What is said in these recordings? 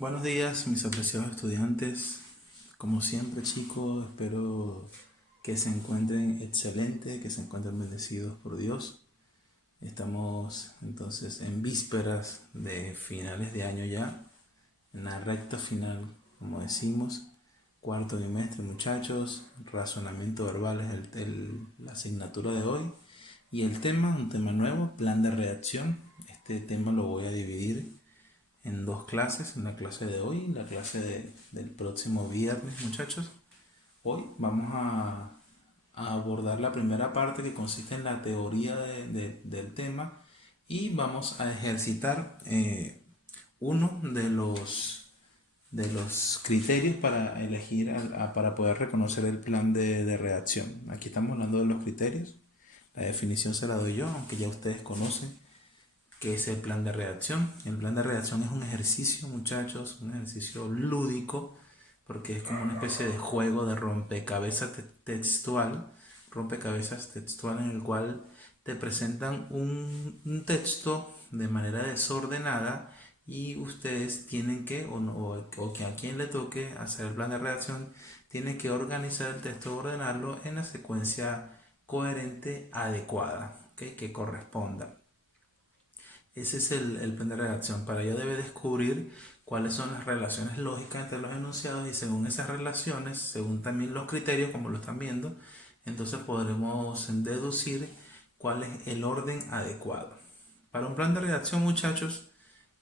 Buenos días, mis apreciados estudiantes. Como siempre, chicos, espero que se encuentren excelentes, que se encuentren bendecidos por Dios. Estamos entonces en vísperas de finales de año ya, en la recta final, como decimos, cuarto trimestre, muchachos. Razonamiento verbal es la asignatura de hoy. Y el tema, un tema nuevo, plan de redacción. Este tema lo voy a dividir en dos clases, una clase de hoy y la clase del próximo viernes, muchachos. Hoy vamos a abordar la primera parte, que consiste en la teoría del tema, y vamos a ejercitar uno de los criterios para elegir, para poder reconocer el plan de redacción. Aquí estamos hablando de los criterios. La definición se la doy yo, aunque ya ustedes conocen qué es el plan de redacción. El plan de redacción es un ejercicio, muchachos, un ejercicio lúdico, porque es como una especie de juego de rompecabezas textual en el cual te presentan un texto de manera desordenada, y ustedes tienen que, o que a quien le toque hacer el plan de redacción, tiene que organizar el texto, ordenarlo en la secuencia coherente adecuada, ¿okay?, que corresponda. Ese es el plan de redacción. Para ello debe descubrir cuáles son las relaciones lógicas entre los enunciados, y según esas relaciones, según también los criterios, como lo están viendo, entonces podremos deducir cuál es el orden adecuado. Para un plan de redacción, muchachos,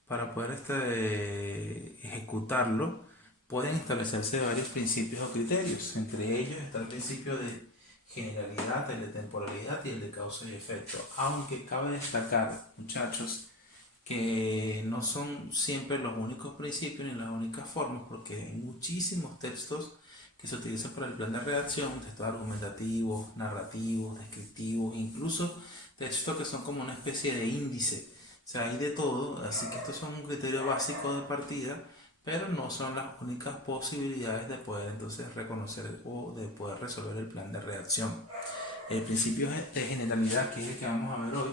para poder ejecutarlo, pueden establecerse varios principios o criterios. Entre ellos está el principio de generalidad, el de temporalidad y el de causa y efecto. Aunque cabe destacar, muchachos, que no son siempre los únicos principios ni las únicas formas, porque hay muchísimos textos que se utilizan para el plan de redacción, textos argumentativos, narrativos, descriptivos, incluso textos que son como una especie de índice. O sea, hay de todo, así que estos son un criterio básico de partida, pero no son las únicas posibilidades de poder entonces reconocer o de poder resolver el plan de redacción. El principio de generalidad, que es el que vamos a ver hoy,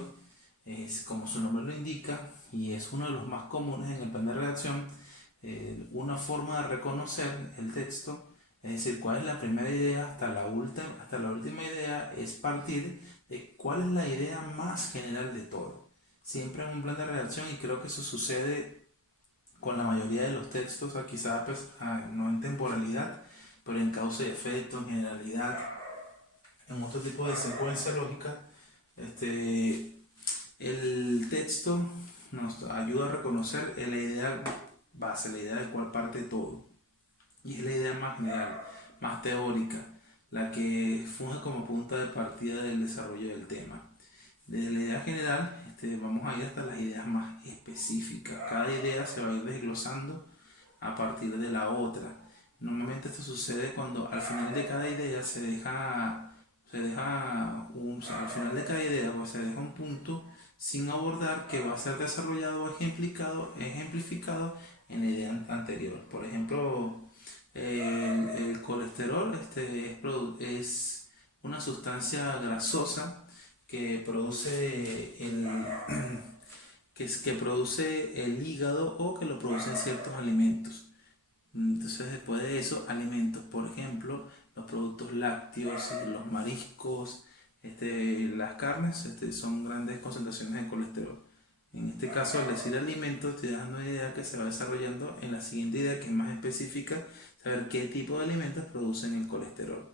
es, como su nombre lo indica, y es uno de los más comunes en el plan de redacción, una forma de reconocer el texto, es decir, cuál es la primera idea hasta la última idea, es partir de cuál es la idea más general de todo. Siempre en un plan de redacción, y creo que eso sucede con la mayoría de los textos, o quizás pues, no en temporalidad, pero en causa y efecto, en generalidad, en otro tipo de secuencia lógica. El texto nos ayuda a reconocer la idea base, la idea de cuál parte todo. Y es la idea más general, más teórica, la que funge como punta de partida del desarrollo del tema. Desde la idea general vamos a ir hasta las ideas más específicas. Cada idea se va a ir desglosando a partir de la otra. Normalmente esto sucede cuando al final de cada idea al final de cada idea se deja un punto sin abordar, que va a ser desarrollado o ejemplificado en la idea anterior. Por ejemplo, el colesterol es una sustancia grasosa que produce que produce el hígado, o que lo producen ciertos alimentos. Entonces, después de eso, alimentos, por ejemplo, los productos lácteos, los mariscos, las carnes, son grandes concentraciones de colesterol. En este caso, al decir alimentos, estoy dando una idea que se va desarrollando en la siguiente idea, que es más específica, saber qué tipo de alimentos producen el colesterol.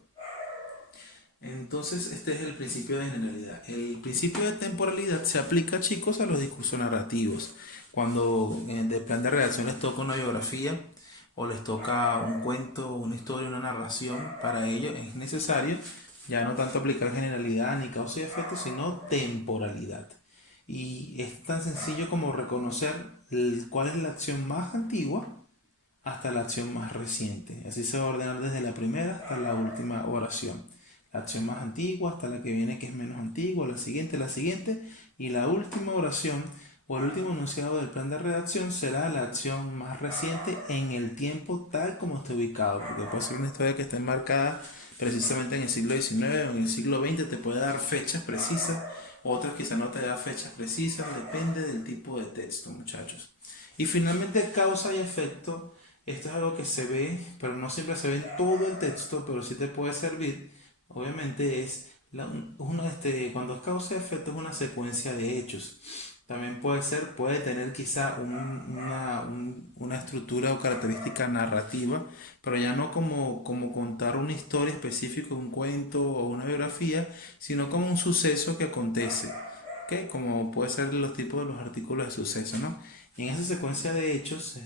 Entonces, este es el principio de generalidad. El principio de temporalidad se aplica, chicos, a los discursos narrativos. Cuando de plan de redacción les toca una biografía, o les toca un cuento, una historia, una narración, para ello es necesario ya no tanto aplicar generalidad ni causa y efecto, sino temporalidad. Y es tan sencillo como reconocer cuál es la acción más antigua hasta la acción más reciente. Así se va a ordenar desde la primera hasta la última oración. La acción más antigua hasta la que viene, que es menos antigua, la siguiente, y la última oración o el último enunciado del plan de redacción será la acción más reciente en el tiempo tal como esté ubicado, porque puede ser una historia que esté enmarcada precisamente en el siglo XIX o en el siglo XX, te puede dar fechas precisas, otras quizás no te da fechas precisas, depende del tipo de texto, muchachos. Y finalmente causa y efecto, esto es algo que se ve, pero no siempre se ve en todo el texto, pero sí te puede servir, obviamente es cuando es causa y efecto es una secuencia de hechos. También puede tener quizá una estructura o característica narrativa, pero ya no como contar una historia específica, un cuento o una biografía, sino como un suceso que acontece, ¿ok? Como puede ser los tipos de los artículos de suceso, ¿no? Y en esa secuencia de hechos,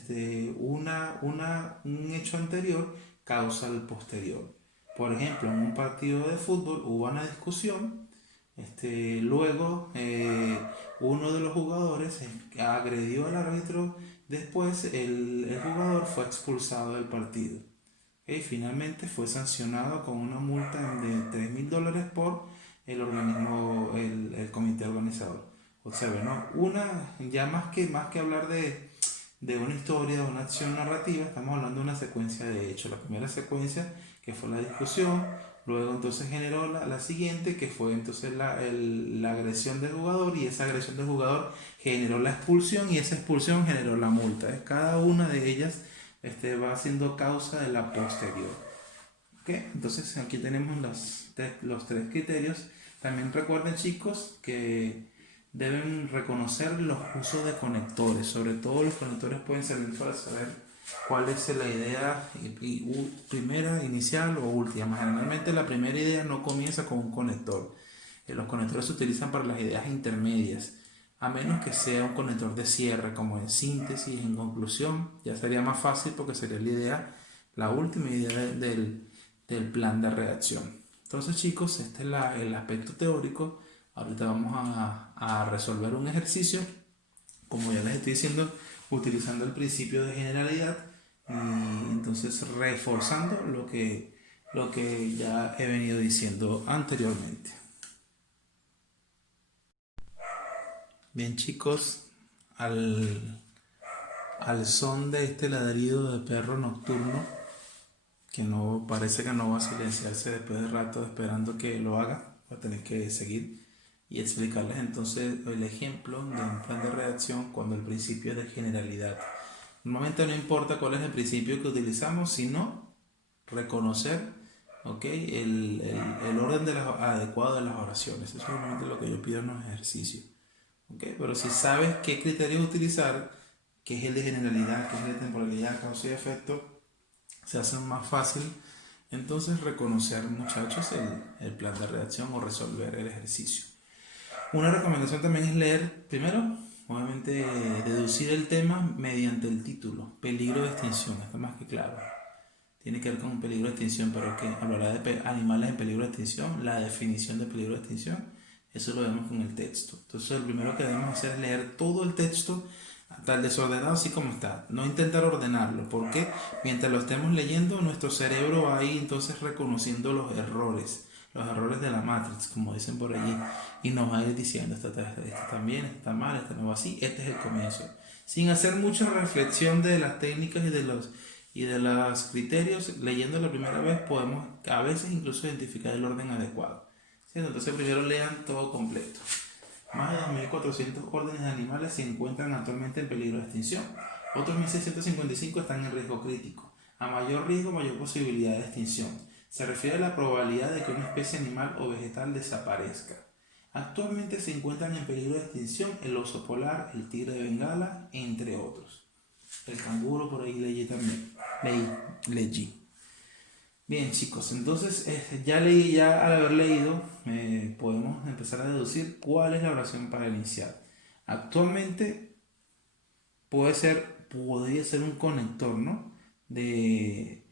un hecho anterior causa el posterior. Por ejemplo, en un partido de fútbol hubo una discusión, luego uno de los jugadores agredió al árbitro, después el jugador fue expulsado del partido. Y finalmente fue sancionado con una multa de $3.000 por el comité organizador. Observe, ¿no? Ya más que hablar de una historia, de una acción narrativa, estamos hablando de una secuencia de hechos. La primera secuencia, que fue la discusión, luego entonces generó la siguiente, que fue entonces la agresión del jugador, y esa agresión del jugador generó la expulsión, y esa expulsión generó la multa. Cada una de ellas va siendo causa de la posterior. ¿Okay? Entonces aquí tenemos los tres criterios. También recuerden, chicos, que deben reconocer los usos de conectores. Sobre todo los conectores pueden servir para saber cuál es la idea primera, inicial o última. Generalmente la primera idea no comienza con un conector. Los conectores se utilizan para las ideas intermedias, a menos que sea un conector de cierre, como en síntesis, en conclusión. Ya sería más fácil porque sería la última idea del plan de redacción. Entonces, chicos, este es el aspecto teórico. Ahorita vamos a resolver un ejercicio, como ya les estoy diciendo, utilizando el principio de generalidad, y entonces reforzando lo que ya he venido diciendo anteriormente. Bien, chicos, al son de este ladrido de perro nocturno, que no parece que no va a silenciarse después de rato esperando que lo haga, va a tener que seguir y explicarles entonces el ejemplo de un plan de redacción cuando el principio es de generalidad. Normalmente no importa cuál es el principio que utilizamos, sino reconocer, ¿okay? el orden adecuado de las oraciones. Eso es normalmente lo que yo pido en los ejercicios. ¿Okay? Pero si sabes qué criterios utilizar, qué es el de generalidad, qué es el de temporalidad, causa y efecto, se hace más fácil entonces reconocer, muchachos, el plan de redacción o resolver el ejercicio. Una recomendación también es leer, primero, obviamente, deducir el tema mediante el título, peligro de extinción, está más que claro. Tiene que ver con un peligro de extinción, pero que hablará de animales en peligro de extinción, la definición de peligro de extinción, eso lo vemos con el texto. Entonces, lo primero que debemos hacer es leer todo el texto, tal desordenado así como está. No intentar ordenarlo, porque mientras lo estemos leyendo, nuestro cerebro va ahí entonces reconociendo los errores de la Matrix, como dicen por allí, y nos va a ir diciendo, esta está bien, esta está mal, esta no va así, este es el comienzo. Sin hacer mucha reflexión de las técnicas y de los criterios, leyendo la primera vez podemos a veces incluso identificar el orden adecuado. ¿Sí? Entonces primero lean todo completo. Más de 2.400 órdenes de animales se encuentran actualmente en peligro de extinción. Otros 1.655 están en riesgo crítico. A mayor riesgo, mayor posibilidad de extinción. Se refiere a la probabilidad de que una especie animal o vegetal desaparezca. Actualmente se encuentran en peligro de extinción el oso polar, el tigre de Bengala, entre otros. El canguro por ahí leí también. Leí. Bien, chicos, entonces ya al haber leído, podemos empezar a deducir cuál es la oración para iniciar. Actualmente podría ser un conector, ¿no? De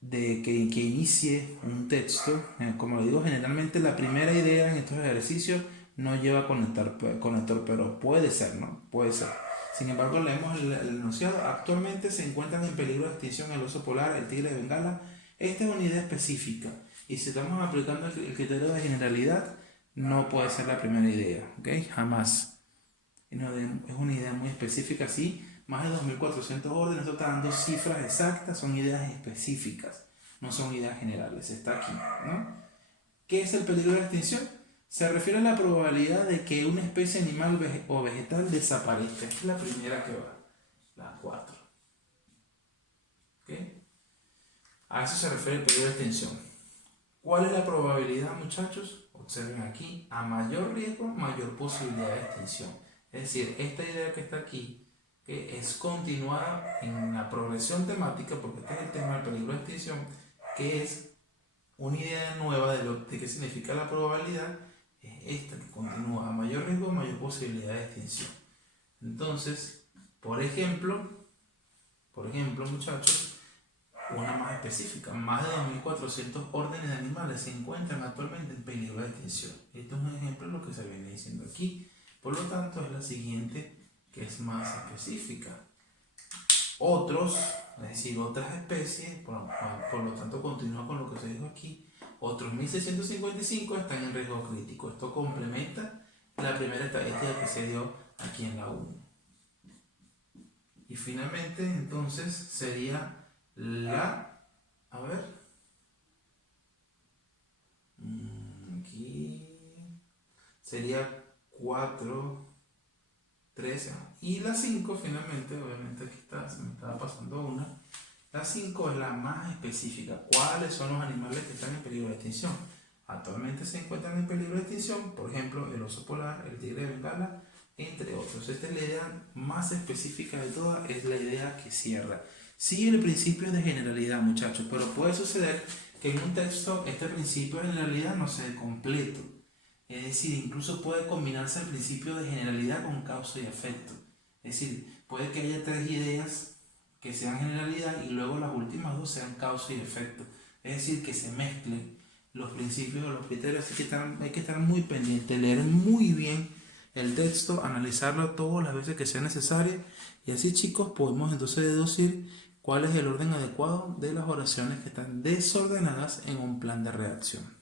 que inicie un texto. Como lo digo, generalmente la primera idea en estos ejercicios no lleva conector, pero puede ser, ¿no? Puede ser. Sin embargo, leemos el enunciado. Actualmente se encuentran en peligro de extinción el oso polar, el tigre de Bengala. Esta es una idea específica, y si estamos aplicando el criterio de generalidad, no puede ser la primera idea, ¿ok? Jamás. Es una idea muy específica, sí. Más de 2.400 órdenes, esto está dando cifras exactas, son ideas específicas, no son ideas generales, está aquí, ¿no? ¿Qué es el peligro de extinción? Se refiere a la probabilidad de que una especie animal o vegetal desaparezca. Esta es la primera que va. la 4. ¿Ok? A eso se refiere el periodo de extinción. ¿Cuál es la probabilidad, muchachos? Observen aquí, a mayor riesgo, mayor posibilidad de extinción. Es decir, esta idea que está aquí, que es continuada en la progresión temática, porque este es el tema del peligro de extinción, que es una idea nueva de qué significa la probabilidad, es esta que continúa a mayor riesgo, mayor posibilidad de extinción. Entonces, por ejemplo, muchachos, una más específica, más de 2.400 órdenes de animales se encuentran actualmente en peligro de extinción. Esto es un ejemplo de lo que se viene diciendo aquí. Por lo tanto, es la siguiente que es más específica. Otros, es decir, otras especies, por lo tanto continúa con lo que se dijo aquí, otros 1.655 están en riesgo crítico. Esto complementa la primera estadística que se dio aquí en la 1. Y finalmente, entonces, sería a ver, aquí sería 4, 13, y la 5 finalmente, obviamente aquí está, se me estaba pasando una. La 5 es la más específica. ¿Cuáles son los animales que están en peligro de extinción? Actualmente se encuentran en peligro de extinción, por ejemplo, el oso polar, el tigre de Bengala, entre otros. Esta es la idea más específica de todas, es la idea que cierra. Sigue el principio de generalidad, muchachos, pero puede suceder que en un texto este principio de generalidad no sea completo. Es decir, incluso puede combinarse el principio de generalidad con causa y efecto. Es decir, puede que haya 3 ideas que sean generalidad y luego las últimas 2 sean causa y efecto. Es decir, que se mezclen los principios o los criterios. Así que hay que estar muy pendiente, leer muy bien el texto, analizarlo todas las veces que sea necesario. Y así, chicos, podemos entonces deducir cuál es el orden adecuado de las oraciones que están desordenadas en un plan de redacción.